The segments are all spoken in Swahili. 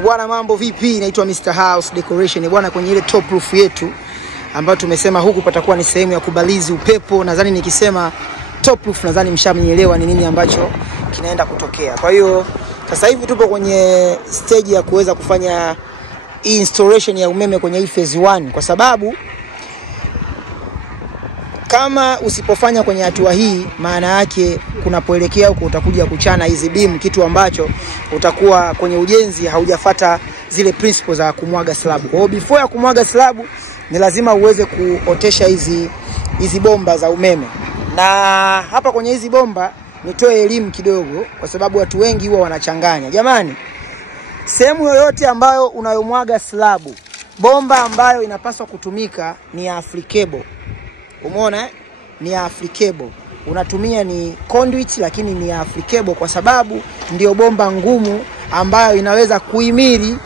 Bwana mambo vipi? Naitwa Mr. House Decoration. Bwana kwenye ile top roof yetu ambayo tumesema huku patakuwa ni sehemu ya kubalizi upepo. Nadhani nikisema top roof nadhani mshanielewa ni nini ambacho kinaenda kutokea. Kwa hiyo sasa hivi tupo kwenye stage ya kuweza kufanya installation ya umeme kwenye hii phase 1 kwa sababu kama usipofanya kwenye hatua hii maana yake kunapoelekea huko utakuja kuchana hizi beam, kitu ambacho utakuwa kwenye ujenzi haujafuata zile principles za kumwaga slab. Kwa hiyo before ya kumwaga slab ni lazima uweze kuotesha hizi bomba za umeme. Na hapa kwenye hizi bomba nitoe elimu kidogo kwa sababu watu wengi huwa wanachanganya. Jamani, sehemu yoyote ambayo unayomwaga slab, bomba ambayo inapaswa kutumika ni applicable. Umeona? Ni applicable. Unatumia ni conduit lakini ni applicable kwa sababu ndio bomba ngumu ambayo inaweza kuhimili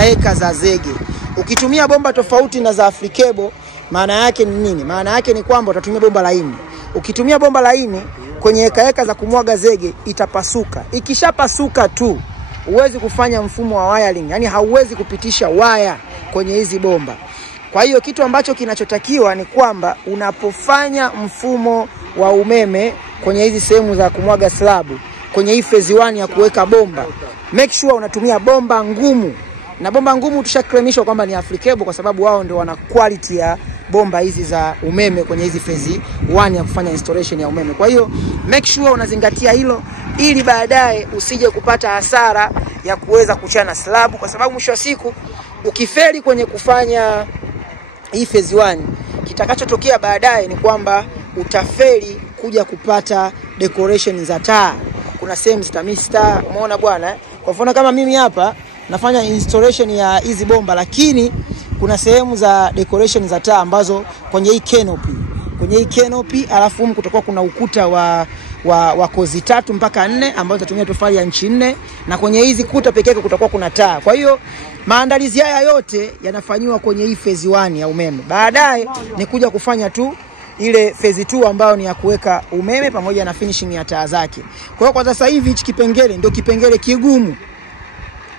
heka za zege. Ukitumia bomba tofauti na za applicable maana yake ni nini? Maana yake ni kwamba utatumia bomba laini. Ukitumia bomba laini kwenye heka za kumwaga zege itapasuka. Ikishapasuka tu huwezi kufanya mfumo wa wiring, yani hauwezi kupitisha waya kwenye hizi bomba. Kwa hiyo kitu ambacho kinachotakiwa ni kwamba unapofanya mfumo wa umeme kwenye hizi sehemu za kumwaga slab, kwenye hii phase 1 ya kuweka bomba, make sure unatumia bomba ngumu. Na bomba ngumu tushaklemishwa kwamba ni applicable kwa sababu wao ndio wana quality ya bomba hizi za umeme kwenye hizi phase 1 ya kufanya installation ya umeme. Kwa hiyo make sure unazingatia hilo ili baadaye usije kupata hasara ya kuweza kuchana slab, kwa sababu mwisho wa siku ukifeli kwenye kufanya hii phase 1 kitakachotokea baadaye ni kwamba utafeli kuja kupata decoration za taa. Kuna sehemu zitamiss taa, umeona bwana? Kwa mfano kama mimi hapa nafanya installation ya hizi bomba, lakini kuna sehemu za decoration za taa ambazo kwenye hii canopy, alafu huko kutakuwa kuna ukuta wa kozi 3 mpaka 4 ambazo tutatumia tofali ya inchi 4, na kwenye hizi kuta pekee yake kutakuwa kuna taa. Kwa hiyo maandalizi haya yote yanafanywa kwenye hii phase 1 ya umeme. Baadaye ni kuja kufanya tu ile phase 2 ambayo ni ya kuweka umeme pamoja na finishing ya taa zake. Kwa hiyo kwa sasa hivi hichi kipengele ndio kipengele kigumu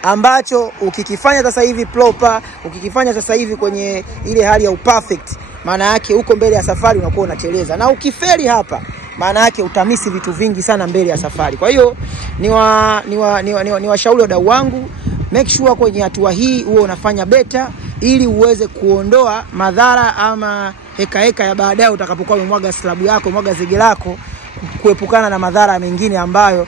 ambacho ukikifanya sasa hivi proper, ukikifanya sasa hivi kwenye ile hali ya perfect, maana yake huko mbele ya safari unakuwa unateleza. Na ukifeli hapa maana yake utamisi vitu vingi sana mbele ya safari. Kwa hiyo ni washauri wadau wangu, make sure kwenye hatua hii uwe unafanya beta ili uweze kuondoa madhara ama heka ya baadaye utakapokuwa umemwaga slab yako, mwaga zege lako, kuepukana na madhara mengine ambayo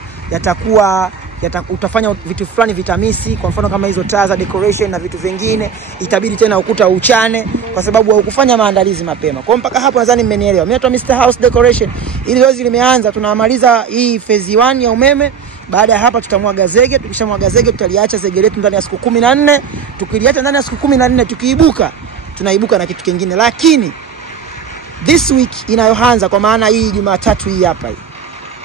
utafanya vitu fulani vitamisi. Kwa mfano kama hizo taa za decoration na vitu vingine itabidi tena ukuta uchane kwa sababu haukufanya maandalizi mapema. Kwa mpaka hapo nadhani mmenielewa. Mimi naitwa Mr. House Decoration. Ili zoezi limeanza, tunamaliza hii phase 1 ya umeme. Baada ya hapa tutamwaga zege. Tukishamwaga zege tutaliacha zege letu ndani ya siku 14. Tukiliacha ndani ya siku 14 tukiibuka, tunaibuka na kitu kingine. Lakini this week inayoanza, kwa maana hii Jumatatu hii hapa hii,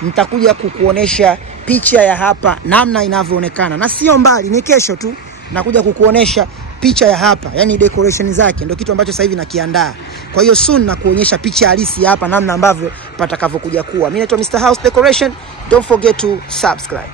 nitakuja kukuonesha picha ya hapa namna inavyoonekana, na sio mbali, ni kesho tu nakuja kukuonesha picha ya hapa, yani decoration zake. Ndio kitu ambacho sasa hivi nakiandaa. Kwa hiyo soon na kuonyesha picha halisi hapa namna ambavyo patakavyokuja kuwa. Mimi naitwa Mr. House Decoration. Don't forget to subscribe.